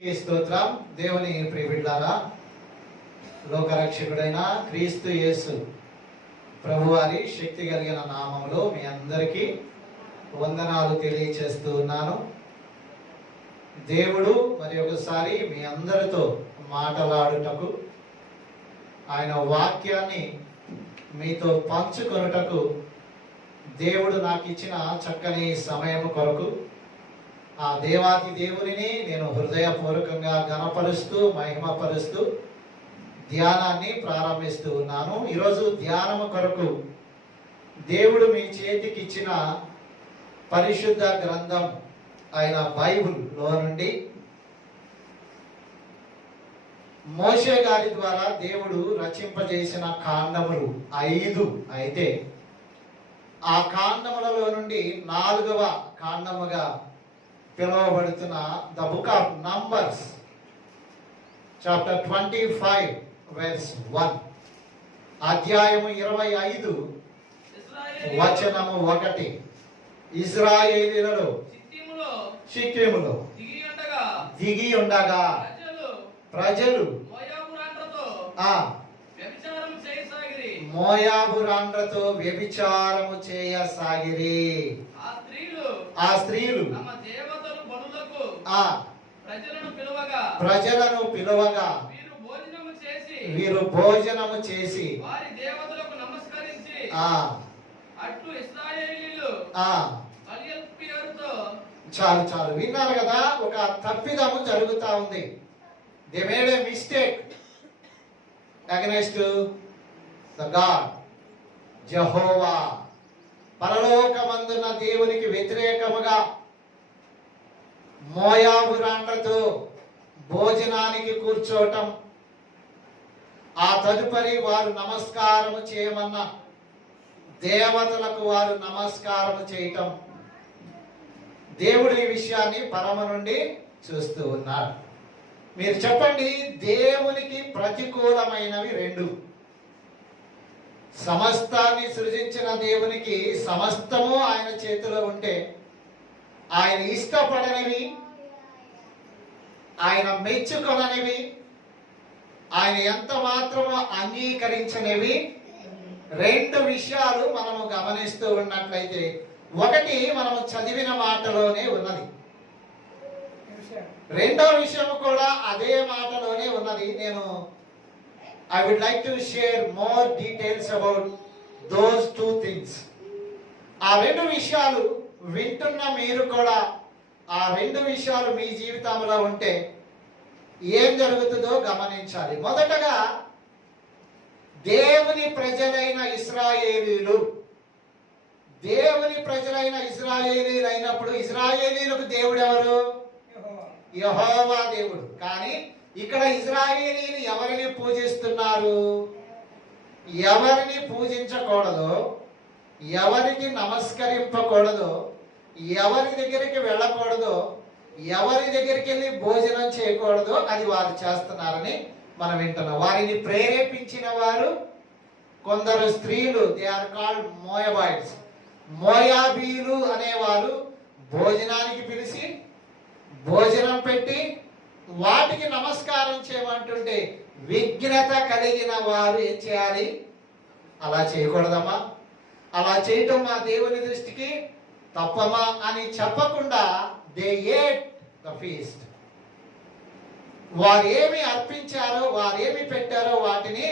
ఈ స్తోత్రం. దేవుని ప్రియబిడ్డలారా, లోకరక్షకుడైన క్రీస్తు యేసు ప్రభువారి శక్తి కలిగిన నామములో మీ అందరికీ వందనాలు తెలియచేస్తూ ఉన్నాను. దేవుడు మరి ఒకసారి మీ అందరితో మాట్లాడుటకు, ఆయన వాక్యాన్ని మీతో పంచుకొనుటకు దేవుడు నాకు ఇచ్చిన చక్కని సమయం కొరకు ఆ దేవాది దేవునిని నేను హృదయపూర్వకంగా ఘనపరుస్తూ మహిమపరుస్తూ ధ్యానాన్ని ప్రారంభిస్తూ ఉన్నాను. ఈరోజు ధ్యానము కొరకు దేవుడు మీ చేతికి ఇచ్చిన పరిశుద్ధ గ్రంథం అయిన బైబిల్లో నుండి మోషే గారి ద్వారా దేవుడు రచింపజేసిన కాండములు 5 అయితే ఆ కాండములలో నుండి 4వ కాండముగా పిలువబడుతున్న the book of numbers chapter 25 verse 1, అధ్యాయము 25 వచనము 1. ఇశ్రాయేలీయులలో షిత్తీములో దిగి ఉండగా ప్రజలు మోయాబు రాండ్రతో వ్యభిచారము చేయసాగిరి. ఆ స్త్రీలు ప్రజలను పిలువగా వీరు భోజనము చేసి చాలు విన్నారు కదా, ఒక తప్పిదము జరుగుతా ఉంది. They made a mistake against the God యెహోవా. పరలోకమందున్న దేవునికి వ్యతిరేకముగా మోయాబు రాండ్రతో భోజనానికి కూర్చోవటం, ఆ తదుపరి వారు నమస్కారము చేయమన్న దేవతలకు వారు నమస్కారము చేయటం, దేవుడు ఈ విషయాన్ని పరమ నుండి చూస్తూ ఉన్నాడు. మీరు చెప్పండి, దేవునికి ప్రతికూలమైనవి 2. సమస్తాన్ని సృజించిన దేవునికి సమస్తము ఆయన చేతిలో ఉంటే, ఆయన ఇష్టపడనివి, ఆయన మెచ్చుకొననివి, ఆయన ఎంత మాత్రమో అంగీకరించనివి 2 విషయాలు మనము గమనిస్తూ ఉన్నట్లయితే, ఒకటి మనము చదివిన మాటలోనే ఉన్నది, రెండో విషయం కూడా అదే మాటలోనే ఉన్నది. I would like to share more details about those 2 things. ఆ 2 విషయాలు వింటున్న మీరు కూడా ఆ 2 విషయాలు మీ జీవితంలో ఉంటే ఏం జరుగుతుందో గమనించాలి. మొదటగా, దేవుని ప్రజలైన ఇశ్రాయేలీయులు అయినప్పుడు ఇశ్రాయేలీయులకు దేవుడు ఎవరు? యెహోవా దేవుడు. కానీ ఇక్కడ ఇశ్రాయేలీయులు ఎవరిని పూజిస్తున్నారు? ఎవరిని పూజించకూడదో, ఎవరికి నమస్కరింపకూడదో, ఎవరి దగ్గరికి వెళ్ళకూడదో, ఎవరి దగ్గరికి వెళ్ళి భోజనం చేయకూడదో అది వారు చేస్తున్నారని మనం వింటున్నాం. వారిని ప్రేరేపించిన వారు కొందరు స్త్రీలు, దే ఆర్ కాల్డ్ మోయాబైట్స్. మోయాబీలు అనేవారు భోజనానికి పిలిచి భోజనం పెట్టి వాటికి నమస్కారం చేయమంటుంటే విఘ్నత కలిగిన వారు ఏం చేయాలి? అలా చేయకూడదమ్మా, అలా చేయటం మా దేవుని దృష్టికి తప్పమా అని చెప్పకుండా దే ఏట్ ద ఫీస్ట్. వారు ఏమి అర్పించారో, వారు ఏమి పెట్టారో వాటిని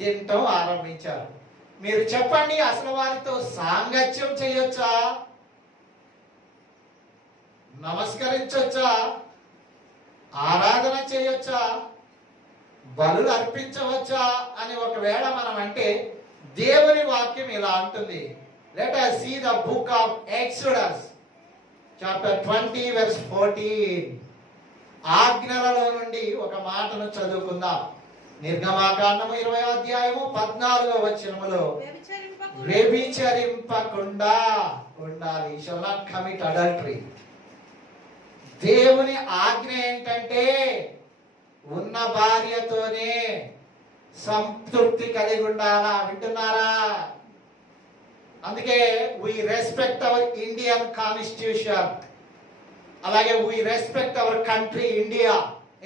తినటం ఆరంభించారు. మీరు చెప్పండి, అసలు వారితో సాంగత్యం చేయొచ్చా? నమస్కరించొచ్చా? ఆరాధన చేయొచ్చా? బలులు అర్పించవచ్చా అని ఒకవేళ మనం అంటే, దేవుని వాక్యం ఇలా అంటుంది. Let us see the book of Exodus chapter 20 verse 14. ఆజ్ఞలలో నుండి ఒక మాటను చదువుకుందాం. నిర్గమాకాండము 20వ అధ్యాయము 14వ వచనములో, వ్యభిచరింపకుండా ఉండాలి. shall not commit adultery. దేవుని ఆజ్ఞ ఏంటంటే ఉన్న భార్యతోనే సంతృప్తి కలిగి ఉండాలా. వింటున్నారా? అందుకే we respect our Indian constitution. అలాగే we respect our country India.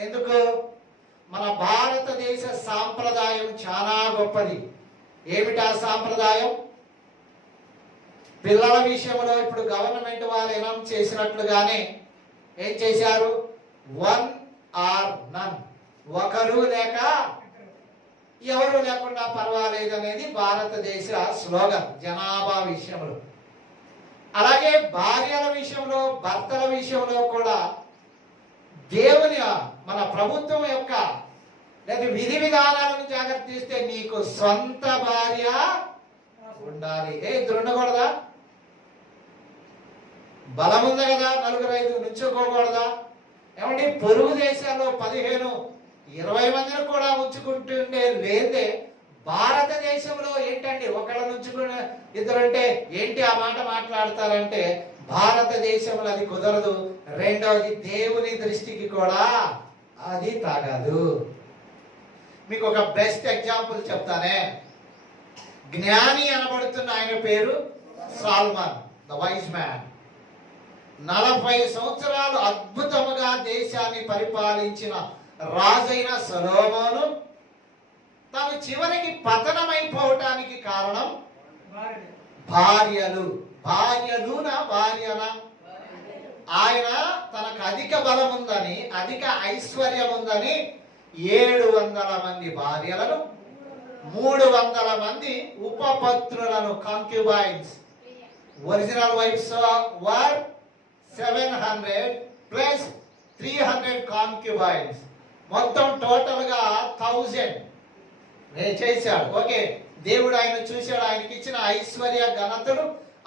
ఎందుకు? మన భారతదేశ సాంప్రదాయం చాలా గొప్పది. ఏమిటా సాంప్రదాయం? పిల్లల విషయంలో ఇప్పుడు గవర్నమెంట్ వారు అనౌన్స్ చేసినట్లుగానే ఏం చేశారు? 1 or none, ఒకరు లేక ఎవరు లేకుండా పర్వాలేదు అనేది భారతదేశ స్లోగన్ జనాభా విషయంలో. అలాగే భార్యల విషయంలో, భర్తల విషయంలో కూడా దేవుని మన ప్రభుత్వం యొక్క లేదా విధి విధానాలను జాగ్రత్త తీస్తే నీకు సొంత భార్య ఉండాలి. ఇద్దరు ఉండకూడదా? బలం ఉంది కదా, 4-5 నుంచుకోకూడదా? ఏమంటే పొరుగు దేశాల్లో 15-20 మందిని కూడా ఉంచుకుంటుండే లేదే. భారతదేశంలో ఏంటండి ఒకళ్ళ నుంచుకున్న ఇద్దరంటే ఏంటి ఆ మాట మాట్లాడతారంటే భారతదేశంలో అది కుదరదు. రెండవది దేవుని దృష్టికి కూడా అది తాగదు. మీకు ఒక బెస్ట్ ఎగ్జాంపుల్ చెప్తానే. జ్ఞాని అనబడుతున్న ఆయన పేరు సాల్మన్ ద వైజ్ మ్యాన్. 40 సంవత్సరాలు అద్భుతముగా దేశాన్ని పరిపాలించిన రాజైన సొలొమోను తను చివరికి పతనమైపోవటానికి కారణం భార్యలు. భార్యలునా భార్యనా? ఆయన తనకు అధిక బలం ఉందని, అధిక ఐశ్వర్యం ఉందని 700 మంది భార్యలను, 300 మంది ఉపపత్నులను, కాంక్యుబైన్స్. ఒరిజినల్ వైఫ్స్ వర్ 700 ప్లస్ 300 కాంక్యుబైన్స్. మొత్తం టోటల్ గా 1000 చేశాడు. ఓకే, దేవుడు ఆయన చూశాడు. ఆయనకి ఇచ్చిన ఐశ్వర్య ఘనతలు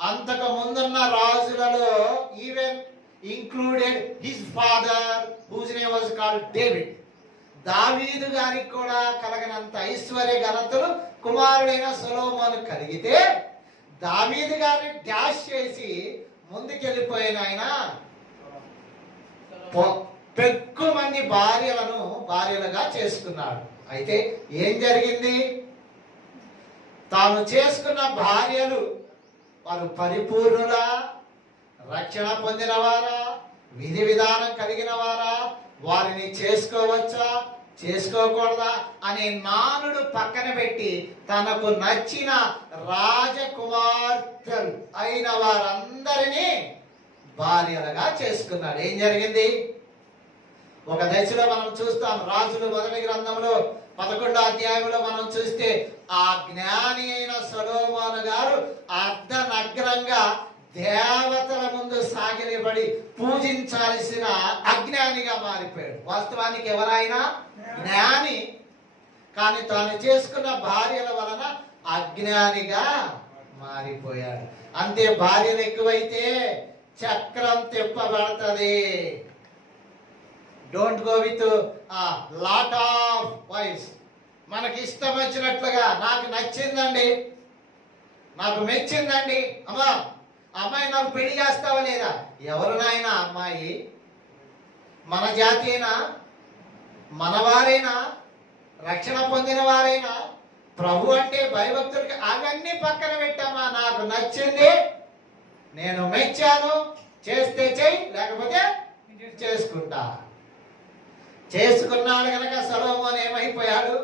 అంతకు ముందున్న రాజులలో even included his father whose name was called David. దావీదు గారికి కూడా కలగనంత ఐశ్వర్య ఘనతలు కుమారుడైన సొలొమోను కలిగితే దావీదు గారిని డాష్ చేసి ముందుకెళ్ళిపోయిన ఆయన పెక్కు మంది భార్యలను భార్యలుగా చేసుకున్నాడు. అయితే ఏం జరిగింది? తాను చేసుకున్న భార్యలు వారు పరిపూర్ణులా, రక్షణ పొందిన వారా, విధి విధానం కలిగిన వారా, వారిని చేసుకోవచ్చా చేసుకోకూడదా అనే నానుడు పక్కన పెట్టి తనకు నచ్చిన రాజకుమార్తెలు అయిన వారందరినీ భార్యలుగా చేసుకున్నాడు. ఏం జరిగింది? ఒక దశలో మనం చూస్తాం. రాజులు మొదటి గ్రంథంలో 11వ అధ్యాయంలో మనం చూస్తే ఆ జ్ఞాని అయిన సొలొమోను గారు అర్ధనగ్నంగా దేవతల ముందు సాగిలబడి పూజించాల్సిన అజ్ఞానిగా మారిపోయాడు. వాస్తవానికి ఎవరైనా జ్ఞాని, కానీ తాను చేసుకున్న భార్యల వలన అజ్ఞానిగా మారిపోయాడు. అంతే, భార్యలు ఎక్కువైతే చక్రం తిప్పబడుతుంది. Don't go with lot of wives. మనకి ఇష్టం వచ్చినట్లుగా నాకు నచ్చిందండి, నాకు మెచ్చిందండి, అమ్మా అమ్మాయి నాకు పెళ్లి చేస్తావా లేదా? ఎవరు నాయన అమ్మాయి? మన జాతీయనా? మనవారైనా? రక్షణ పొందిన వారైనా? ప్రభు అంటే భయభక్తులకి అవన్నీ పక్కన పెట్టామా. నాకు నచ్చింది, నేను మెచ్చాను, చేస్తే చెయ్యి, లేకపోతే చేసుకుంటా. చేసుకున్నాడు కనుక సొలొమోను ఏమైపోయాడు?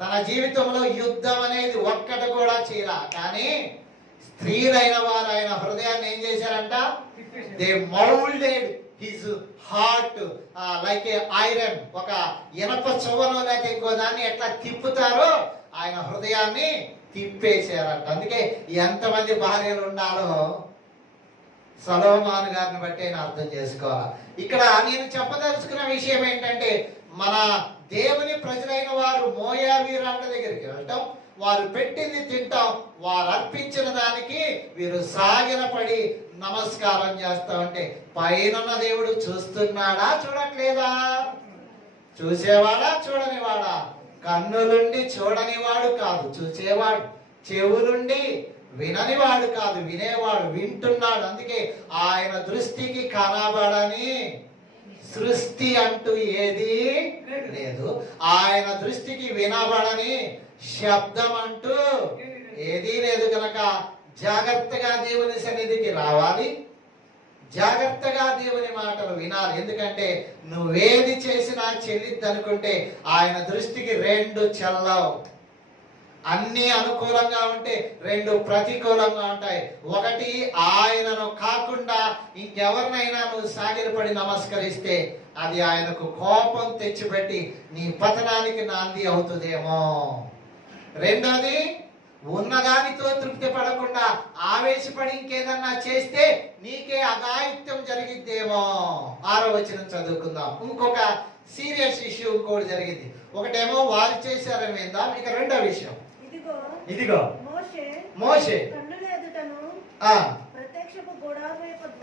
తన జీవితంలో యుద్ధం అనేది ఒక్కటి కూడా చేయరా. కానీ స్త్రీలైన వారు ఆయన హృదయాన్ని ఏం చేశారంట? They moulded his heart like A iron. ఒక ఇనప చువ్వను లేక ఇంకో దాన్ని ఎట్లా తిప్పుతారో ఆయన హృదయాన్ని తిప్పేశారంట. అందుకే ఎంతమంది భార్యలు ఉండాలో సొలొమోను గారిని బట్టి ఆయన అర్థం చేసుకోవాలి. ఇక్కడ నేను చెప్పదలుచుకున్న విషయం ఏంటంటే, మన దేవుని ప్రజలైన వారు మోయాబీరాళ్ళ దగ్గరికి వెళ్ళటం, వారు పెట్టింది తింటాం, వారు అర్పించిన దానికి వీరు సాగిలపడి నమస్కారం చేస్తామంటే పైన దేవుడు చూస్తున్నాడా చూడట్లేదా? చూసేవాడా చూడనివాడా? కన్నులుండి చూడనివాడు కాదు చూసేవాడు, చెవులుండి విననివాడు కాదు వినేవాడు, వింటున్నాడు. అందుకే ఆయన దృష్టికి కనబడని సృష్టి అంటూ ఏది లేదు, ఆయన దృష్టికి వినబడని శబ్దం అంటూ ఏదీ లేదు. కనుక జాగ్రత్తగా దేవుని సన్నిధికి రావాలి, జాగ్రత్తగా దేవుని మాటలు వినాలి. ఎందుకంటే నువ్వేది చేసినా చెల్లిద్ది అనుకుంటే ఆయన దృష్టికి రెండు చెల్లవు. అన్ని అనుకూలంగా ఉంటే రెండు ప్రతికూలంగా ఉంటాయి. ఒకటి ఆయనను కాకుండా ఇంకెవరినైనా నువ్వు సాగిలపడి నమస్కరిస్తే అది ఆయనకు కోపం తెచ్చిపెట్టి నీ పతనానికి నాంది అవుతుందేమో. రెండోది, ఉన్నదానితో తృప్తి పడకుండా ఆవేశపడి ఇంకేదన్నా చేస్తే నీకే అఘాయిత్యం జరిగిద్దేమో. 6వ వచనం చదువుకుందాం. ఇంకొక సీరియస్ ఇష్యూ ఇంకోటి జరిగింది. ఒకటేమో వారు చేశారు విందాం. ఇక రెండో విషయం, ఇదిగో మోషే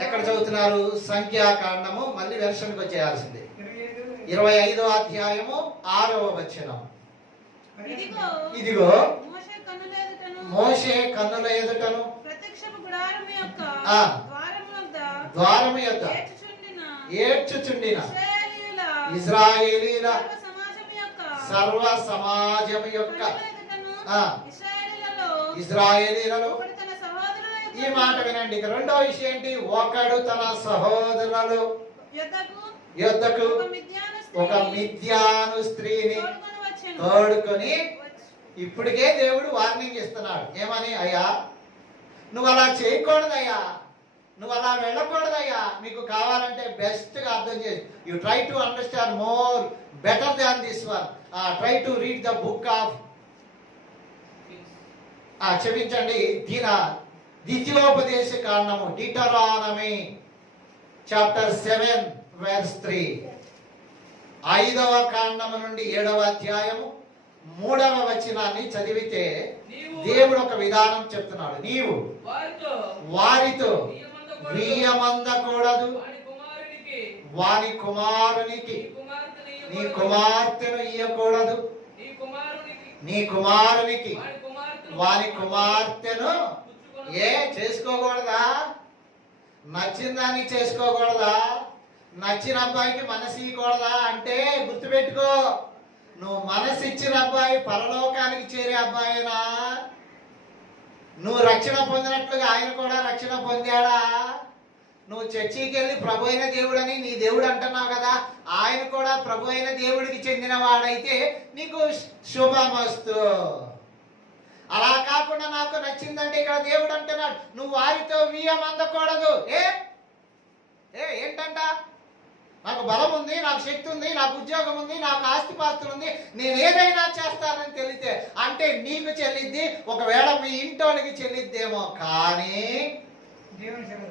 ఎక్కడ చదువుతున్నారు? సంఖ్యాకాండము, మళ్ళీ వెర్షన్కి వచ్చేయాల్సింది. 25వ అధ్యాయము 6వ వచనం. ఇదిగో మోషే కన్నుల ఎదుటను ద్వారము యొద్ద ఏడ్చుచుండిన ఇశ్రాయేలీల సర్వ సమాజము యొక్క ఇశ్రాయేలీలలో, ఈ మాట వినండి. ఇక రెండో విషయం ఏంటి? ఒకడు తన సహోదరులలో యొద్దకు ఒక మిద్యాను స్త్రీని తోడుకొని, ఇప్పటికే దేవుడు వార్నింగ్ ఇస్తున్నాడు. ఏమని? అయ్యా నువ్వు అలా చేయకూడదయ్యా, నువ్వు అలా వెళ్ళకూడదయ్యా. మీకు కావాలంటే బెస్ట్ గా అర్థం చేసి, you try to understand more better than this one. Try to read the book of క్షమించండి, ద్వితీయోపదేశ కాండము, డిటరానమీ చాప్టర్ 7 verse 3. 5వ కాండము నుండి 7వ అధ్యాయము 3వ వచనాన్ని చదివితే దేవుడు ఒక విధానం చెప్తున్నాడు. నీవు వారితో ప్రియమందకూడదు, వాని కుమారునికి నీ కుమార్తెను ఇయ్యకూడదు, నీ కుమారునికి వాని కుమార్తెను చేసుకోకూడదా? నచ్చిన దాన్ని చేసుకోకూడదా? నచ్చిన అబ్బాయికి మనసు ఇవ్వకూడదా? అంటే గుర్తుపెట్టుకో, నువ్వు మనసు ఇచ్చిన అబ్బాయి పరలోకానికి చేరే అబ్బాయినా? నువ్వు రక్షణ పొందినట్లుగా ఆయన కూడా రక్షణ పొందాడా? నువ్వు చర్చికి వెళ్ళి ప్రభు అయిన దేవుడని నీ దేవుడు అంటున్నావు కదా, ఆయన కూడా ప్రభు అయిన దేవుడికి చెందిన వాడైతే నీకు శుభమస్తు. అలా కాకుండా నాకు నచ్చిందంటే ఇక్కడ దేవుడు అంటున్నాడు, నువ్వు వారితో వియ్యం అందకూడదు. ఏంటంట? నాకు బలం ఉంది, నాకు శక్తి ఉంది, నాకు ఉద్యోగం ఉంది, నాకు ఆస్తిపాస్తులు ఉంది, నేను ఏదైనా చేస్తానని తెలితే అంటే నీకు చెల్లిద్ది, ఒకవేళ మీ ఇంటోళ్ళకి చెల్లిద్దేమో, కానీ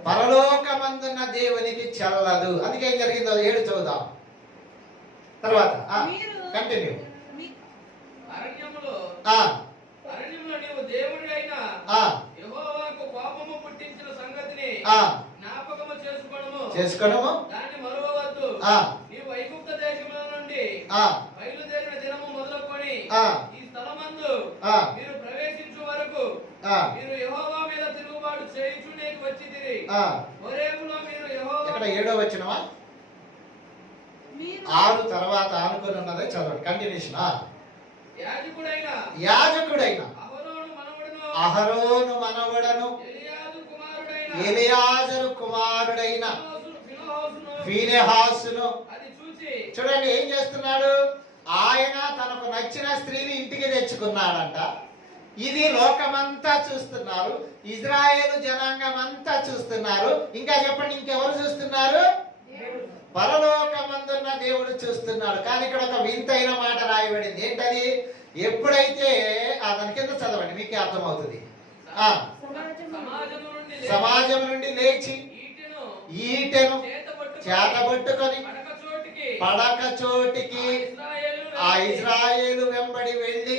పరలోకమందున్న దేవునికి చెల్లదు. అందుకే ఏం జరిగిందో 7 చదువుదాం. తర్వాత కంటిన్యూ. చేసుకోవడము నీవు ఐగుప్తు దేశముల నుండి బయలుదేరిన దినము మొదలుకొని ఈ స్థలమందు మీరు ప్రవేశించు వరకు మీరు యెహోవా మీద తిరుగుబాటు చేయుచు నేను వచ్చితిరి. హోరేబులో మీరు యెహోవా. ఇక్కడ 7వ వచనమా? 6 తర్వాత ఆనుకొని ఉన్నదే చదవండి. కంటిన్యూషన్. యాజకుడైన అహరోను మనవడను ఎలియాజరు కుమారుడైన ఫీనెహాసును చూడండి ఏం చేస్తున్నాడు? ఆయన తనకు నచ్చిన స్త్రీని ఇంటికి తెచ్చుకున్నాడంట. ఇది లోకమంతా చూస్తున్నారు, ఇజ్రాయేలు జనాంగం అంతా చూస్తున్నారు. ఇంకా చెప్పండి, ఇంకెవరు చూస్తున్నారు? పరలోకమందున్న దేవుడు చూస్తున్నాడు. కానీ ఇక్కడ ఒక వింతైన మాట రాయబడింది. ఏంటది? ఎప్పుడైతే దాని కింద చదవండి, మీకే అర్థమవుతుంది. సమాజం నుండి లేచి ఈటెను చేతబట్టుకొని పడక చోటికి ఆ ఇజ్రాయేలు వెంబడి వెళ్ళి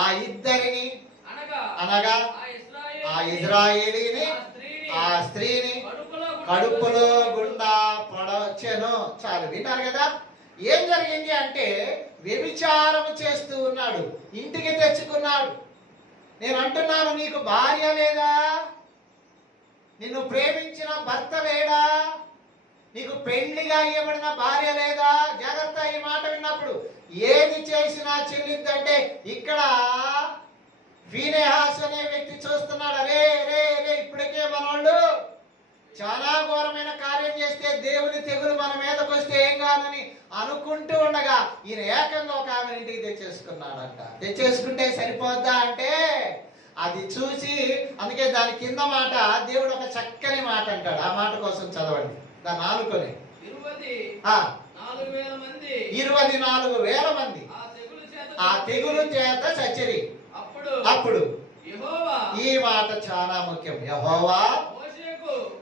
ఆ ఇద్దరిని అనగా ఆ ఇజ్రాయేలీని ఆ స్త్రీని కడుపులో గుండా పడవచ్చెను. చాలు, విన్నారు కదా? ఏం జరిగింది అంటే వ్యభిచారం చేస్తూ ఉన్నాడు, ఇంటికి తెచ్చుకున్నాడు. నేను అంటున్నాను, నీకు భార్య లేదా? నిన్ను ప్రేమించిన భర్త లేడా? నీకు పెళ్లిగా ఇవ్వబడిన భార్య లేదా? జాగ్రత్త, ఈ మాట విన్నప్పుడు ఏది చేసినా చెల్లిద్దంటే ఇక్కడ ఫీనెహాస్ అనే వ్యక్తి చూస్తున్నాడు. అరే రే రే, ఇప్పటికే మనోళ్ళు చాలా ఘోరమైన కార్యం చేస్తే దేవుని తెగులు మన మీదకి వస్తే ఏం కాదని అనుకుంటూ ఉండగా ఈయన ఏకంగా ఒక ఆమె ఇంటికి తెచ్చేసుకున్నాడంట. తెచ్చేసుకుంటే సరిపోద్దా అంటే అది చూసి, అందుకే దాని కింద మాట దేవుడు ఒక చక్కని మాట అంటాడు. ఆ మాట కోసం చదవండి. దాన్ని ఆనుకొని 24,000 మంది ఆ తెగులు చేత చచ్చిరి. అప్పుడు ఈ మాట చాలా ముఖ్యం. యెహోవా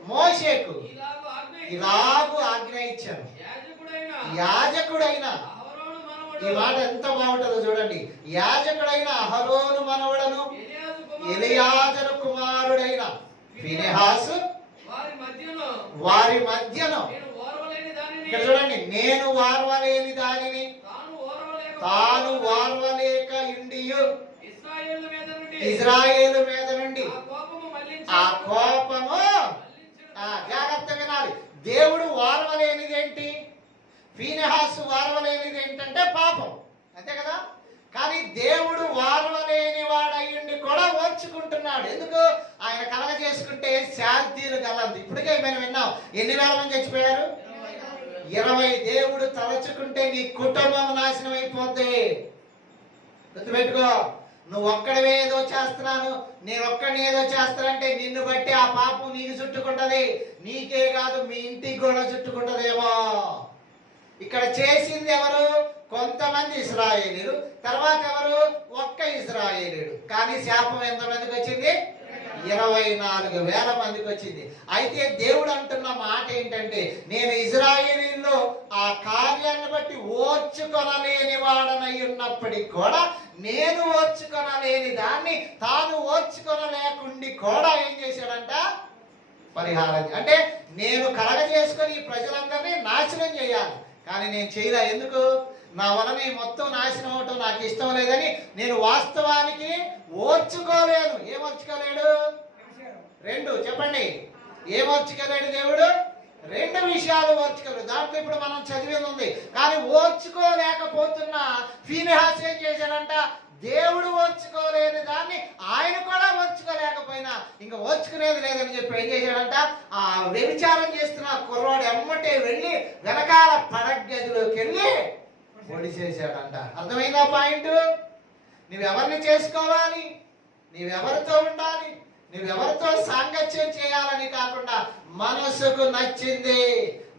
మోషేకు ఇలాగు ఆజ్ఞ ఇచ్చాను. యాజకుడైన, ఈ మాట ఎంత బాగుంటుందో చూడండి. యాజకుడైన అహరోను మనవడను ఎలియాజరు కుమారుడైన ఫీనెహాసు వారి మధ్యను, ఇక్కడ చూడండి, నేను వార్వలేని దానిని తాను వార్వలేక ఇండియు ఇజ్రాయేలు మీద నుండి ఆ కోపము, జాగ్రత్త వినాలి, దేవుడు వార్వలేనిది ఏంటి? ఫీనెహాసు వార్వలేనిది ఏంటంటే పాపం, అంతే కదా. కానీ దేవుడు వార్వలేని వాడయ్యుండి కూడా ఓర్చుకుంటున్నాడు. ఎందుకు? ఆయన కలగ చేసుకుంటే శాంతిలు గలదు. ఇప్పటికే మనం విన్నాం, ఎన్ని వేల మంది చచ్చిపోయారు? 20. దేవుడు తలచుకుంటే నీ కుటుంబం నాశనం అయిపోద్ది. గుర్తుపెట్టుకో, నువ్వు ఒక్కడవే ఏదో చేస్తున్నాను, నేను ఒక్కడిని ఏదో చేస్తానంటే నిన్ను బట్టి ఆ పాపం నీకు చుట్టుకుంటది. నీకే కాదు, మీ ఇంటికి కూడా చుట్టుకుంటదేమో. ఇక్కడ చేసింది ఎవరు? కొంతమంది ఇశ్రాయేలీలు. తర్వాత ఎవరు? ఒక్క ఇశ్రాయేలీయుడు. కానీ శాపం ఎంతమందికి వచ్చింది? 24,000 మందికి వచ్చింది. అయితే దేవుడు అంటున్న మాట ఏంటంటే, నేను ఇశ్రాయేలీయుల్లో ఆ కార్యాన్ని బట్టి ఓర్చుకొనలేని వాడనై ఉన్నప్పటికీ కూడా, నేను ఓర్చుకొనలేని దాన్ని తాను ఓర్చుకొనలేకుండి కూడా ఏం చేశాడంట? పరిహారం. అంటే నేను కలగ చేసుకొని ఈ ప్రజలందరినీ నాశనం చేయాలి, కానీ నేను చేయలే. ఎందుకు? నా వలన ఈ మొత్తం నాశనం అవటం నాకు ఇష్టం లేదని నేను వాస్తవానికి ఓర్చుకోలేను. ఏం ఓర్చుకోలేడు? 2 చెప్పండి. ఏం ఓర్చుకోలేడు దేవుడు? 2 విషయాలు ఓర్చుకోలేడు. దాంట్లో ఇప్పుడు మనం చదివేది ఉంది. కానీ ఓర్చుకోలేకపోతున్న ఫీనెహాసు ఏం చేశాడంట? దేవుడు ఓర్చుకోలేని దాన్ని ఆయన కూడా ఓర్చుకోలేకపోయినా ఇంకా ఓర్చుకునేది లేదని చెప్పి ఏం చేశాడంట? ఆ వ్యభిచారం చేస్తున్న కుర్రాడు ఎమ్మటే వెళ్ళి వెనకాల పడగదిలోకి వెళ్ళి పొడి చేశాడంట. అర్థమైందా పాయింట్? నువ్వెవరిని చేసుకోవాలి, నువ్వెవరితో ఉండాలి, నువ్వెవరితో సాంగత్యం చేయాలని కాకుండా మనసుకు నచ్చింది,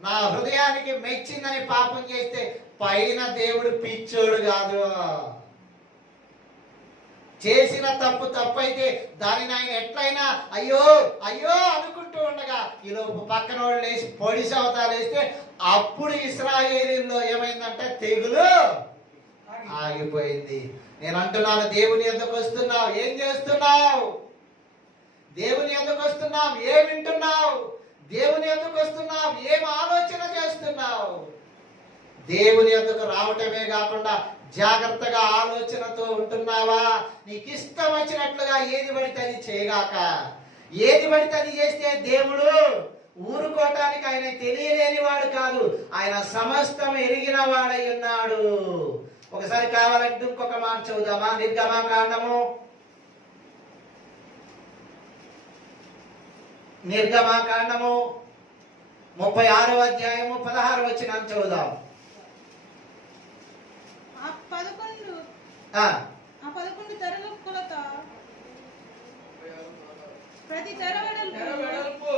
నా హృదయానికి మెచ్చిందని పాపం చేస్తే పైన దేవుడు పిచ్చోడు కాదు. చేసిన తప్పు అయితే దానిని ఆయన ఎట్లయినా అయ్యో అయ్యో అనుకుంటూ ఉండగా ఈలోపు పక్కన వాళ్ళు వేసి పొడిసి అవతాలు వేస్తే అప్పుడు ఇశ్రాయేలీయుల్లో ఏమైందంటే తెగులు ఆగిపోయింది. నేను అంటున్నాను, దేవుని యొద్దకు వస్తున్నావు, ఏం చేస్తున్నావు? దేవుని యొద్దకు వస్తున్నావు, ఏం వింటున్నావు? దేవుని యొద్దకు వస్తున్నావు, ఏం ఆలోచన చేస్తున్నావు? దేవుని యొద్దకు రావటమే కాకుండా జాగ్రత్తగా ఆలోచనతో ఉంటున్నావా? నీకు ఇష్టం వచ్చినట్లుగా ఏది పడితే అది చేయగాక. ఏది పడితే అది చేస్తే దేవుడు ఊరుకోవటానికి ఆయన తెలియలేని వాడు కాదు, ఆయన సమస్తం ఎరిగిన వాడై ఉన్నాడు. ఒకసారి కావాలంటే ఇంకొక మాట చదువుదామా? నిర్గమాకాండము 36వ అధ్యాయము 16వ వచనం చదువుదాం. 11 తరగ కొలత ప్రతి తర వెడల్పు.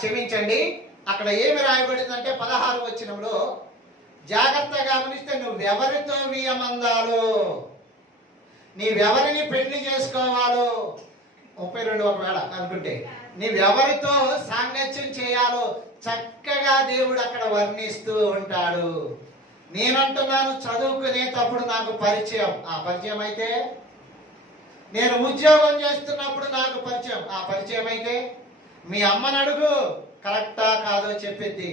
క్షమించండి, అక్కడ ఏమి రాయబడిందంటే 16వ వచనంలో జాగ్రత్తగా గమనిస్తే, నువ్వెవరితో వియమందాలో, నీవెవరిని పెళ్లి చేసుకోవాలో, 32 ఒకవేళ అనుకుంటే నీవెవరితో సాంగత్యం చేయాలో చక్కగా దేవుడు అక్కడ వర్ణిస్తూ ఉంటాడు. నేనంటున్నాను, చదువుకునేటప్పుడు నాకు పరిచయం, ఆ పరిచయం అయితే, నేను ఉద్యోగం చేస్తున్నప్పుడు నాకు పరిచయం, ఆ పరిచయం అయితే, మీ అమ్మని అడుగు కరెక్టా కాదో చెప్పిద్ది,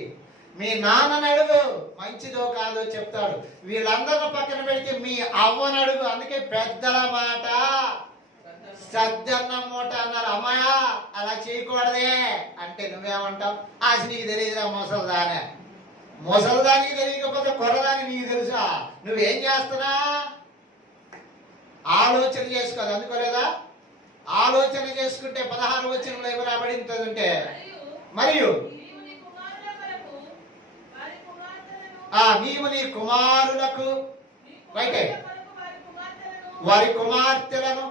మీ నాన్నని అడుగు మంచిదో కాదో చెప్తాడు. వీళ్ళందరిని పక్కన పెడితే మీ అవ్వని అడుగు. అందుకే పెద్దల మాట సద్దన్న మూట అన్నారు. అమ్మాయా అలా చేయకూడదే అంటే నువ్వేమంటావు? నీకు తెలియదురా ముసలిదానే. ముసలిదానికి తెలియకపోతే కొరదానికి నీకు తెలుసా? నువ్వేం చేస్తున్నా? ఆలోచన చేసుకోదు. అందుకోలేదా? ఆలోచన చేసుకుంటే 16 వచనంలో ఏమి రాబడిందంటే, మరియు నీవు నీ కుమారుల కొరకు వారి కుమార్తెలను నీవు నీ కుమారులకు నీ రైటే. కుమారుల కొరకు వారి కుమార్తెలను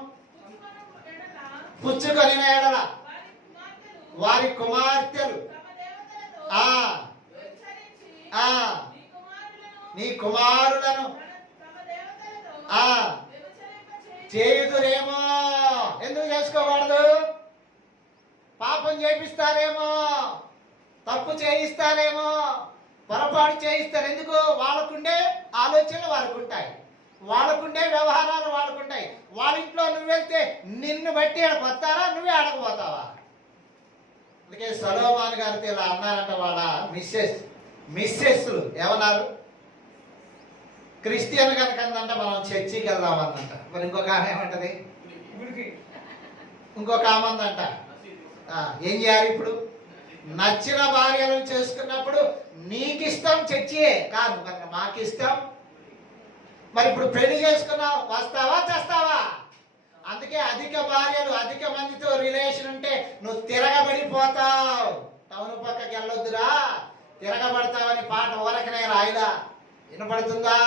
పుచ్చుకొను ఎడల పుచ్చుకొని ఎడల వారి కుమార్తెలు వారి కుమార్తెలు తమ దేవతలతో ఆ వ్యభిచరించి ఆ నీ కుమారులను నీ కుమారులను తమ దేవతలతో ఆ వ్యభిచరింపచేయుదురు. చేయుదురేమో. ఎందుకు చేసుకోకూడదు? పాపం చేపిస్తారేమో, తప్పు చేయిస్తారేమో, పొరపాటు చేయిస్తారు. ఎందుకు? వాళ్ళకుండే ఆలోచనలు వాళ్ళకు ఉంటాయి, వాళ్ళకుండే వ్యవహారాలు వాళ్ళకుంటాయి. వాళ్ళ ఇంట్లో నువ్వు వెళ్తే నిన్ను బట్టి ఆడకు వస్తారా, నువ్వే ఆడకపోతావా? అందుకే సొలొమోను గారితో ఇలా అన్నారంట వాళ్ళ మిస్సెస్ ఏమన్నారు? క్రిస్టియన్ కనుక అందంట మనం చర్చికి వెళ్దామన్నంట. మరి ఇంకొక ఆమె ఏమంటది? ఇంకొక ఆమె అందంట ఏం చేయాలి ఇప్పుడు? నచ్చిన భార్యలను చేసుకున్నప్పుడు నీకిష్టం చర్చియే కాదు కనుక మాకిష్టం. మరి ఇప్పుడు పెళ్లి చేసుకున్నావు, వస్తావా చేస్తావా? అందుకే అధిక భార్యలు అధిక మందితో రిలేషన్ ఉంటే నువ్వు తిరగబడిపోతావు. టౌన్ పక్కకి వెళ్ళొద్దురా, తిరగబడతావని పాట ఊరకనే రాయిదా? వినపడుతుందా?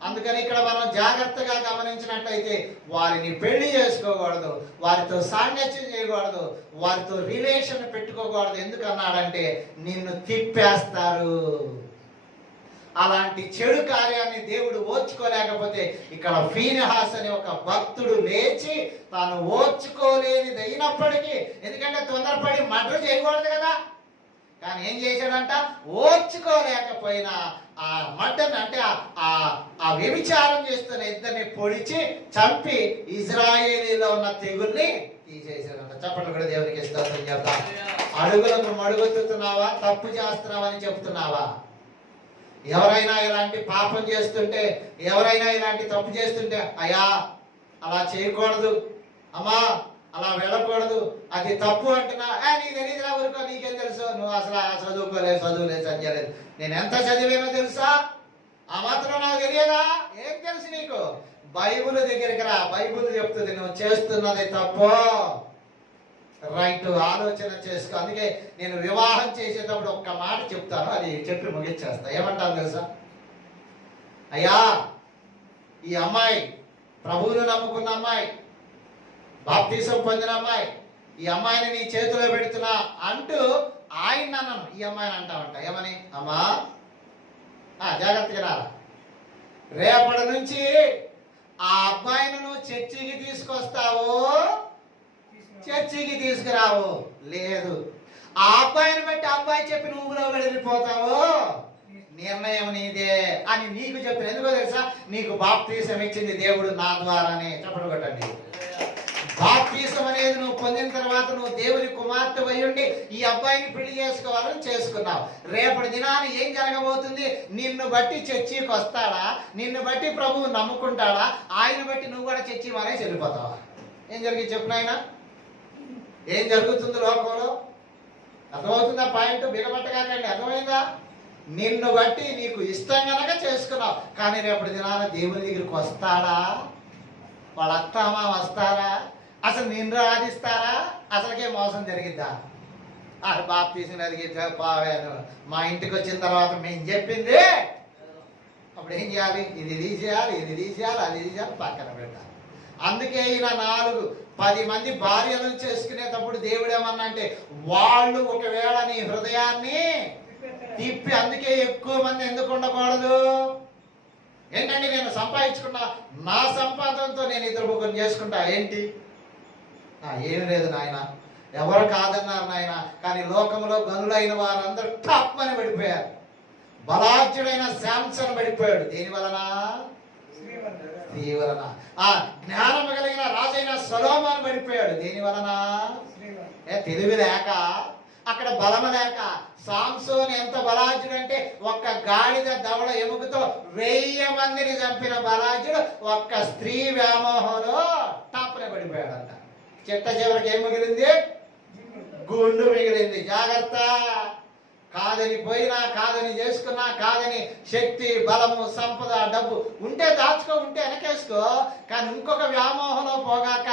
అందుకని ఇక్కడ మనం జాగ్రత్తగా గమనించినట్లయితే వారిని పెళ్లి చేసుకోకూడదు, వారితో సాంగత్యం చేయకూడదు, వారితో రిలేషన్ పెట్టుకోకూడదు. ఎందుకన్నాడంటే నిన్ను తిప్పేస్తారు. అలాంటి చెడు కార్యాన్ని దేవుడు ఓర్చుకోలేకపోతే ఇక్కడ ఫీనెహాస్ అనే ఒక భక్తుడు లేచి తాను ఓర్చుకోలేనిది అయినప్పటికీ, ఎందుకంటే తొందరపడి మర్డర్ చేయకూడదు కదా, కానీ ఏం చేశాడంట? ఓర్చుకోలేకపోయినా ఆ మర్డర్ అంటే ఆ వ్యభిచారం చేస్తున్న ఇద్దరిని పొడిచి చంపి ఇజ్రాయేలీలో ఉన్న తెగుల్ని తీసేశాడంట. చెప్పండి కూడా దేవునికి స్తోత్రం చెప్తా. అడుగులకు మడుగుతున్నావా, తప్పు చేస్తున్నావా అని చెప్తున్నావా? ఎవరైనా ఇలాంటి పాపం చేస్తుంటే, ఎవరైనా ఇలాంటి తప్పు చేస్తుంటే, అయ్యా అలా చేయకూడదు, అమ్మా అలా వెళ్ళకూడదు, అది తప్పు అంటున్నా, నీకు తెలియదురా, ఊరుకో, నీకేం తెలుసు, నువ్వు అసలు చదువులేదు చదివలేదు. నేను ఎంత చదివేనో తెలుసా? ఆ మాత్రం నాకు తెలియదా? ఏం తెలుసు నీకు? బైబిల్ దగ్గరికి రా, బైబిల్ చెప్తుంది నువ్వు చేస్తున్నది తప్పు. రైట్, ఆలోచన చేసుకో. అందుకే నేను వివాహం చేసేటప్పుడు ఒక్క మాట చెప్తాను, అది చెప్పి ముగించేస్తా. ఏమంటాను తెలుసా? అయ్యా ఈ అమ్మాయి ప్రభువును నమ్ముకున్న అమ్మాయి, బాప్తీసం పొందిన అమ్మాయి, ఈ అమ్మాయిని నీ చేతిలో పెడుతున్నా అంటూ ఆయన అన్నాను, ఈ అమ్మాయిని అంటామంట. ఏమని? అమ్మా జాగ్రత్తగా రారా, రేపటి నుంచి ఆ అబ్బాయిని నువ్వు చర్చికి తీసుకొస్తావు, చర్చికి తీసుకురావు, లేదు ఆ అబ్బాయిని బట్టి అబ్బాయి చెప్పి నువ్వులో వెళ్ళిపోతావు, నిర్ణయం నీదే అని నీకు చెప్పిన. ఎందుకో తెలుసా? నీకు బాప్తీసం ఇచ్చింది దేవుడు నా ద్వారానే. చెప్పండి కొట్టండి. బాప్తీసం అనేది నువ్వు పొందిన తర్వాత నువ్వు దేవుని కుమార్తె అయ్యుండి ఈ అబ్బాయిని పెళ్లి చేసుకోవాలని చేసుకున్నావు. రేపటి దినాన్ని ఏం జరగబోతుంది? నిన్ను బట్టి చర్చికి వస్తాడా, నిన్ను బట్టి ప్రభువు నమ్ముకుంటాడా, ఆయన బట్టి నువ్వు కూడా చర్చి మానే వెళ్ళిపోతావా? ఏం జరిగింది చెప్పు నాయనా? ఏం జరుగుతుంది లోకంలో? అర్థమవుతుందా? పాయింట్ బిగబట్టగాకండి, అర్థమైందా? నిన్ను బట్టి నీకు ఇష్టం కనుక చేసుకున్నావు, కానీ రేపటి దినాన దేవుని దగ్గరికి వస్తాడా, వాళ్ళ అత్తమ్మ వస్తారా, అసలు నిన్ను ఆదిస్తారా, అసలుకే మోసం జరిగిద్దా? బాప్తీసం పావాను, మా ఇంటికి వచ్చిన తర్వాత మేము చెప్పింది అప్పుడు ఏం చేయాలి? ఇది తీసేయాలి, ఇది తీసేయాలి, అది తీసేయాలి, పక్కన పెట్టాలి. అందుకే ఈయన 10 మంది భార్యలను చేసుకునేటప్పుడు దేవుడు ఏమన్నా అంటే, వాళ్ళు ఒకవేళ నీ హృదయాన్ని తిప్పి, అందుకే ఎక్కువ మంది ఎందుకు ఉండకూడదు? ఏంటంటే నేను సంపాదించుకున్నా, నా సంపాదనతో నేను ఇద్దరు ముగ్గురు చేసుకుంటా, ఏంటి? ఏమి లేదు నాయన, ఎవరు కాదన్నారు నాయన, కానీ లోకంలో గనులైన వారందరూ టాప్ అని పడిపోయారు. బలాఢ్యుడైన శాంసన్ పడిపోయాడు. దేని వలన? స్త్రీ వలన. జ్ఞానం కలిగిన రాజైన సొలొమోను పడిపోయాడు. దేని వలన? తెలివి లేక, అక్కడ బలము లేక. సాంసోన్ ఎంత బలాఢ్యుడు అంటే, ఒక్క గాడిద దవడ ఎముకతో 1000 మందిని చంపిన బలాఢ్యుడు ఒక్క స్త్రీ వ్యామోహంలో టాప్నే పడిపోయాడంట. చిట్ట చివరికి ఏం మిగిలింది? గుండు మిగిలింది. జాగ్రత్త. కాదని పోయినా, కాదని చేసుకున్నా, కాదని శక్తి, బలము, సంపద, డబ్బు ఉంటే దాచుకో, ఉంటే వెనకేసుకో. కానీ ఇంకొక వ్యామోహంలో పోగాక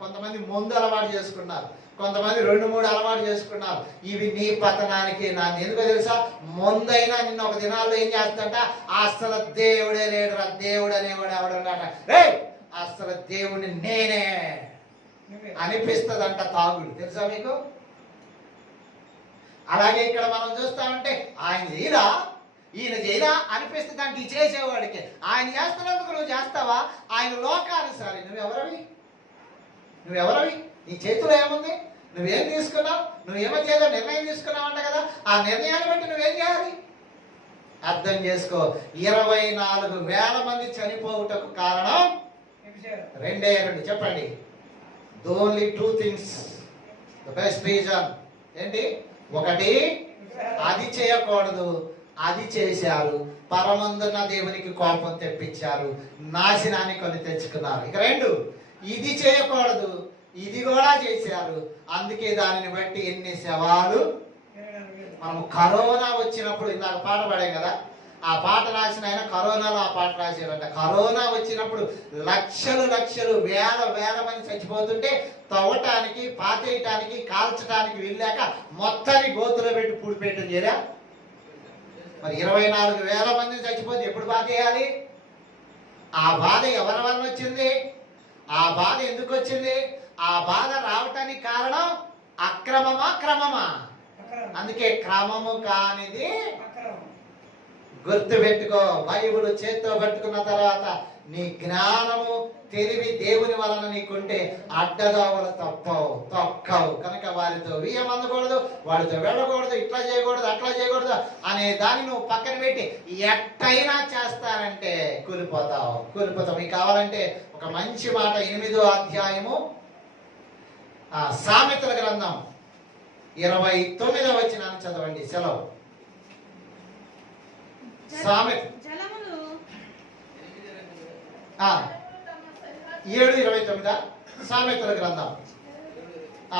కొంతమంది మందు అలవాటు చేసుకున్నారు, కొంతమంది 2-3 అలవాటు చేసుకున్నారు. ఇవి నీ పతనానికి నాన్న. ఎందుకో తెలుసా? ముందైనా నిన్న ఒక దినాల్లో ఏం చేస్తుంట, అసలు దేవుడే లేడురా, దేవుడు అనేవాడు ఎవడన్నాట. రే అసలు దేవుడిని నేనే అనిపిస్తుందంట తాగుడు. తెలుసా మీకు? అలాగే ఇక్కడ మనం చూస్తామంటే ఆయన చేయరా, ఈయన చేయరా అనిపిస్తుంది అంటే ఈ చేసేవాడికి. ఆయన చేస్తున్నందుకు నువ్వు చేస్తావా? ఆయన లోకానుసారి. నువ్వెవరవి? నీ చేతిలో ఏముంది? నువ్వేం తీసుకున్నావు? నువ్వేమో చేయాలో నిర్ణయం తీసుకున్నావు అంట కదా. ఆ నిర్ణయాన్ని బట్టి నువ్వేం చేయాలి అర్థం చేసుకో. 24,000 మంది చనిపోవుటకు కారణం 2 చెప్పండి. Only 2 things. The best reason ఏంటి? ఒకటి, అది చేయకూడదు, అది చేశారు, పరమందున్న దేవునికి కోపం తెప్పించారు, నాశనాన్ని కొని తెచ్చుకున్నారు. ఇక 2, ఇది చేయకూడదు, ఇది కూడా చేశారు, అందుకే దానిని బట్టి ఎన్ని శవాలు. మనం కరోనా వచ్చినప్పుడు ఇందాక పాట పాడాం కదా, ఆ పాట రాసిన ఆయన కరోనాలో ఆ పాట రాశారంట. కరోనా వచ్చినప్పుడు లక్షలు వేల మంది చచ్చిపోతుంటే తవ్వటానికి, పాతేయటానికి, కాల్చడానికి వెళ్ళాక మొత్తాన్ని గోతులో పెట్టి పూడిపెట్టడం చేయరా? మరి 24,000 మంది చచ్చిపోతే ఎప్పుడు పాతేయాలి? ఆ బాధ ఎవరి వల్ల వచ్చింది? ఆ బాధ ఎందుకు వచ్చింది? ఆ బాధ రావటానికి కారణం అక్రమమా, క్రమమా? అందుకే క్రమము కానిది గుర్తు పెట్టుకో. బైబిల్ చేత్తో పట్టుకున్న తర్వాత నీ జ్ఞానము, తెలివి దేవుని వలన నీకుంటే అడ్డదోవలు తొక్కవు. కనుక వారితో వియ్యం అందకూడదు, వాడితో వెళ్ళకూడదు, ఇట్లా చేయకూడదు, అట్లా చేయకూడదు అనే దాన్ని నువ్వు పక్కన పెట్టి ఎట్టయినా చేస్తానంటే కూలిపోతావు. మీకు కావాలంటే ఒక మంచి మాట 8వ అధ్యాయము సామెతల గ్రంథం 29వ వచనాన్ని చదవండి. సెలవు. సామెత 7:29 సామెతల గ్రంథం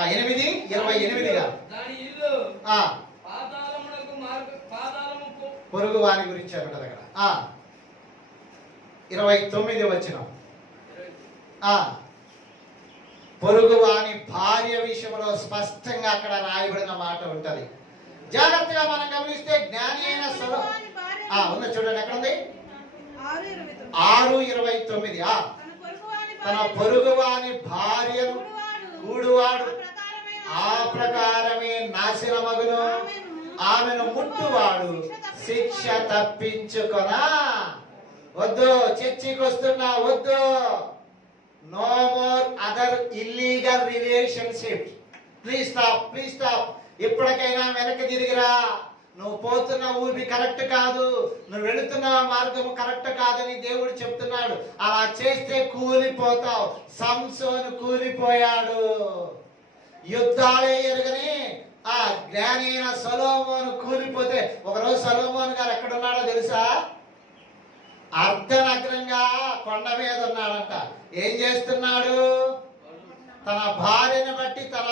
8:28గా పొరుగు వారి గురించి అంటారు అక్కడ. 29వ వచనం, పొరుగు వాని భార్య విషయంలో స్పష్టంగా అక్కడ రాయబడిన మాట ఉంటది. జాగ్రత్తగా మనం గమనిస్తే జ్ఞాని అయిన ఉన్న చూడండి, ఎక్కడ ఉంది? 6:29. తన పొరుగువాని భార్యను కూడువాడు ఆ ప్రకారమే నాశనమగును, ఆమెను ముట్టువాడు శిక్ష తప్పించుకొనా. వద్దు, చర్చికి వస్తున్నా వద్దు. No more other illegal relationship. Please stop. ఇప్పటికైనా వెనక్కి తిరిగిరా. నువ్వు పోతున్న ఊరి కరెక్ట్ కాదు, నువ్వు వెళుతున్న మార్గము కరెక్ట్ కాదని దేవుడు చెప్తున్నాడు. అలా చేస్తే కూలిపోతావు. సంసోను కూలిపోయాడు. యుద్ధాలే ఎరగని ఆ జ్ఞాని అయిన సొలొమోను కూలిపోతే, ఒకరోజు సొలొమోను గారు ఎక్కడున్నాడో తెలుసా? అర్ధనగ్నంగా కొండ మీద ఉన్నాడంట. ఏం చేస్తున్నాడు? తన భార్యను బట్టి తన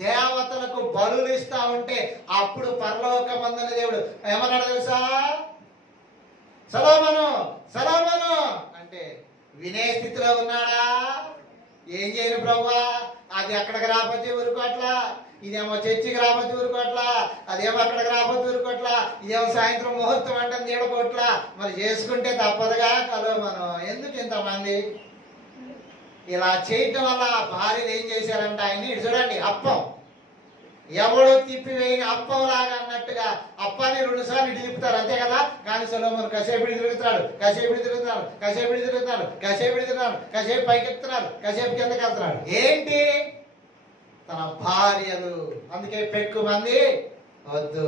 దేవతలకు బలులు ఇస్తా ఉంటే అప్పుడు పరలోకమందున దేవుడు ఏమన్నాడు తెలుసా? సొలొమోను అంటే వినే స్థితిలో ఉన్నాడా? ఏం చేయను ప్రభువా, అది అక్కడికి రాకపోతే ఊరుకోట్లా, ఇదేమో చర్చికి రాకపోతే ఊరుకోట్లా, అదేమో అక్కడికి రాకపోతే ఊరుకోట్లా, ఇదేమో సాయంత్రం ముహూర్తం అంటే నీడకోట్లా, మరి చేసుకుంటే తప్పదుగా సొలొమోను. ఎందుకు ఇంతమంది ఇలా చేయటం వల్ల భార్యలు ఏం చేశారంట? ఆయన్ని చూడండి, అప్పం ఎవడో తిప్పివేయని అప్పం లాగా అన్నట్టుగా అప్పాన్ని 2 సార్లు ఇటు తిప్పుతారు, అంతే కదా. కానీ సొలొమోను కాసేపు తిరుగుతున్నాడు, కాసేపు పైకి ఎక్కుతున్నాడు, కాసేపు కిందకి వెళ్తున్నాడు. ఏంటి? తన భార్యలు. అందుకే పెక్కు మంది వద్దు.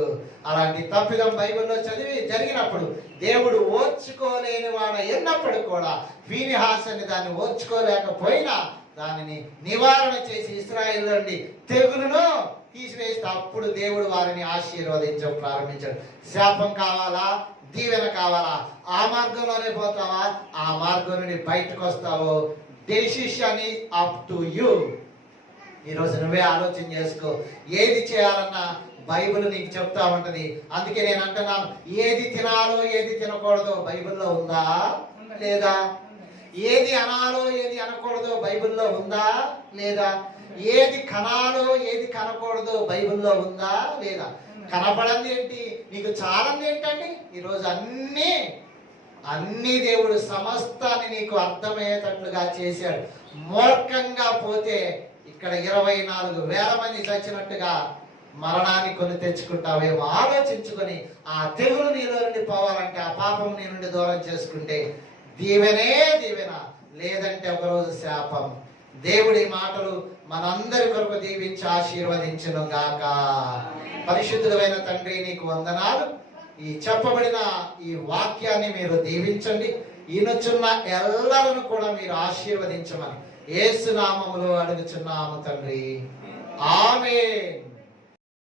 అలాంటి తప్పిదం బైబిల్లో చదివి జరిగినప్పుడు దేవుడు ఓర్చుకోలేని వాడ ఎన్నప్పుడు కూడా ఫీనిహాసుని దాన్ని ఓర్చుకోలేకపోయినా దానిని నివారణ చేసి ఇశ్రాయేలు నుండి తెగులును తీసివేస్తే అప్పుడు దేవుడు వారిని ఆశీర్వదించడం ప్రారంభించాడు. శాపం కావాలా, దీవెన కావాలా? ఆ మార్గంలోనే పోతావా, ఆ మార్గం నుండి బయటకు వస్తావో? Decision is up to you. ఈరోజు నువ్వే ఆలోచన చేసుకో. ఏది చేయాలన్నా బైబిల్ నీకు చెప్తా ఉంటది. అందుకే నేను అంటున్నాను, ఏది తినాలో ఏది తినకూడదో బైబిల్లో ఉందా లేదా? ఏది అనాలో ఏది అనకూడదో బైబిల్లో ఉందా లేదా? ఏది కనాలో ఏది కనకూడదో బైబిల్లో ఉందా లేదా? కనపడంది ఏంటి, నీకు చాలంది ఏంటండి? ఈరోజు అన్ని దేవుడు సమస్తాన్ని నీకు అర్థమయ్యేటట్లుగా చేశాడు. మూర్ఖంగా పోతే ఇక్కడ 24,000 మంది చచ్చినట్టుగా మరణాన్ని కొని తెచ్చుకుంటావేమో. ఆలోచించుకొని ఆ తెగులు నీలో నుండి పోవాలంటే, ఆ పాపం నీ నుండి దూరం చేసుకుంటే దీవెనే దీవెన, లేదంటే ఒకరోజు శాపం. దేవుడి మాటలు మనందరి కొరకు దీవించి ఆశీర్వదించును గాక. పరిశుద్ధుడైన తండ్రి, నీకు వందనాలు. ఈ చెప్పబడిన ఈ వాక్యాన్ని మీరు దీవించండి. ఈనొచ్చున్న ఎల్లరను కూడా మీరు ఆశీర్వదించమని యేసు నామములో అడుగుచున్నాము తండ్రి. ఆమేన్.